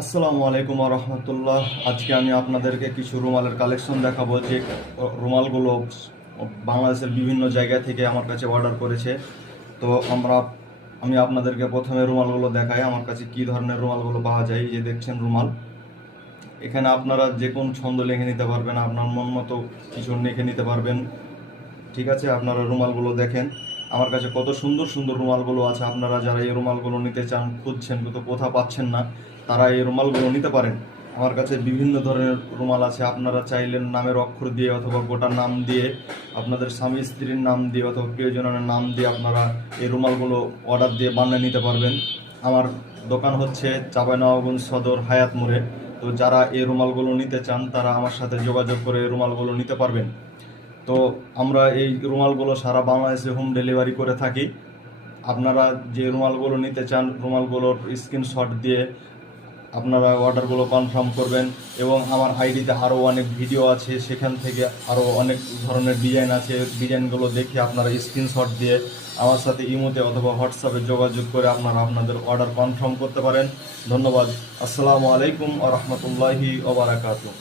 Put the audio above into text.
আসসালামু আলাইকুম রহমতুল্লাহ। আজকে আমি আপনাদেরকে কিছু রুমালের কালেকশন দেখাবো, যে রুমালগুলো বাংলাদেশের বিভিন্ন জায়গা থেকে আমার কাছে অর্ডার করেছে। তো আমি আপনাদেরকে প্রথমে রুমালগুলো দেখাই, আমার কাছে কি ধরনের রুমালগুলো পাওয়া যায়। এই যে দেখছেন রুমাল, এখানে আপনারা যে কোন ছন্দ লিখে নিতে পারবেন, আপনার মন মতো কিছু লিখে নিতে পারবেন। ঠিক আছে, আপনারা রুমালগুলো দেখেন, আমার কাছে কত সুন্দর সুন্দর রুমালগুলো আছে। আপনারা যারা এই রুমালগুলো নিতে চান, খুঁজছেন কিন্তু কোথাও পাচ্ছেন না, তারা এই রুমালগুলো নিতে পারেন। আমার কাছে বিভিন্ন ধরনের রুমাল আছে। আপনারা চাইলেন নামের অক্ষর দিয়ে অথবা গোটা নাম দিয়ে, আপনাদের স্বামী স্ত্রীর নাম দিয়ে অথবা প্রিয়জনের নাম দিয়ে আপনারা এই রুমালগুলো অর্ডার দিয়ে বানিয়ে নিতে পারবেন। আমার দোকান হচ্ছে চাঁপাইনবাবগঞ্জ সদর হায়াত মোড়ে। তো যারা এই রুমালগুলো নিতে চান তারা আমার সাথে যোগাযোগ করে এই রুমালগুলো নিতে পারবেন। তো আমরা এই রুমালগুলো সারা বাংলাদেশে হোম ডেলিভারি করে থাকি। আপনারা যে রুমালগুলো নিতে চান, রুমালগুলোর স্ক্রিনশট দিয়ে আপনারা অর্ডারগুলো কনফার্ম করবেন। এবং আমার আইডিতে আরও অনেক ভিডিও আছে, সেখান থেকে আরও অনেক ধরনের ডিজাইন আছে। ডিজাইনগুলো দেখে আপনারা স্ক্রিনশট দিয়ে আমার সাথে ইমোতে অথবা হোয়াটসঅ্যাপে যোগাযোগ করে আপনারা আপনাদের অর্ডার কনফার্ম করতে পারেন। ধন্যবাদ। আসসালামু আলাইকুম আ রহমতুল্লাহি ওয়া বারাকাতুহু।